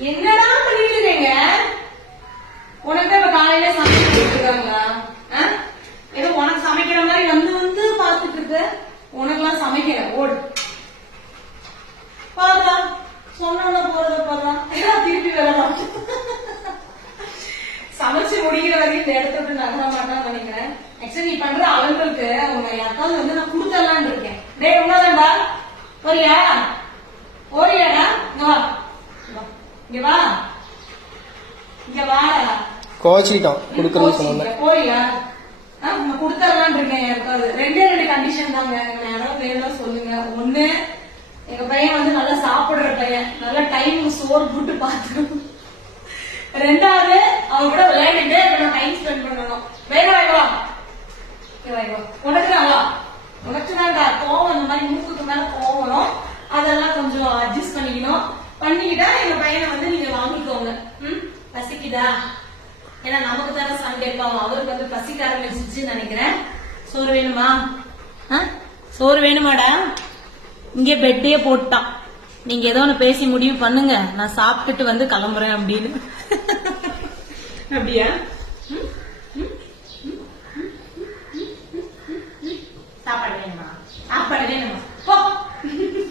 என்னடா பண்ணிட்டு இருக்கீங்க உனக்கு இப்ப காலையில சமைச்சு இருக்காங்களா ஏதோ உனக்கு சமைக்கிற மாதிரி வந்து வந்து பாத்துட்டு இருக்க. உனக்கெல்லாம் சமைக்கிற ஓடு. பாருடா சொன்ன போறத பாருடா எல்லாம் திருப்பி வரலாம் சமைச்சு முடிக்கிற வரைக்கும் இந்த இடத்த விட்டு நகர மாட்டான்னு நினைக்கிறேன். ஆக்சுவலி நீ பண்ற அளவுகளுக்கு உங்க யாருக்காவது வந்து நான் கொடுத்தலான்னு இருக்கேன். டேய் உன்னதான்டா போறியா? போறியாடா? வா. வா. இங்க வா. இங்க வாடா. கோச்சிட்டோம் கொடுக்குறது சொன்னேன் போறியா? ஆ, நான் கொடுத்தரலான்னு இருக்கேன். யாருக்காவது ரெண்டே ரெண்டு கண்டிஷன் தாங்க. யாராவது வேணும் சொல்லுங்க. ஒண்ணு எங்க பையன் வந்து நல்லா சாப்பிடுற பையன். நல்லா டைம் சோறு போட்டு பார்த்துக்கணும் ரெண்டாவது அவன் கூட விளையாடிட்டு நம்ம டைம் ஸ்பெண்ட் பண்ணணும். வேக வாய்வா உனக்கு தான் வா. உனக்கு தான்டா கோவம். இந்த மாதிரி மூக்குக்கு மேல கோவம். அதெல்லாம் கொஞ்சம் அட்ஜஸ்ட் பண்ணிக்கணும். பண்ணிக்கிட்டா எங்க பையனை வந்து நீங்க வாங்கிக்கோங்க. ம்? பசிக்குதா? ஏன்னா நமக்கு தானே சண்டே பாவம் அவருக்கு வந்து பசிக்க ஆரம்பிச்சிச்சு நினைக்கிறேன். சோறு வேணுமா? ஆ? சோறு வேணுமாடா? இங்கே பெட்டே போட்டான். நீங்க ஏதோ ஒன்று பேசி முடிவு பண்ணுங்க. நான் சாப்பிட்டுட்டு வந்து கிளம்புறேன் அப்படின்னு. அப்படியா?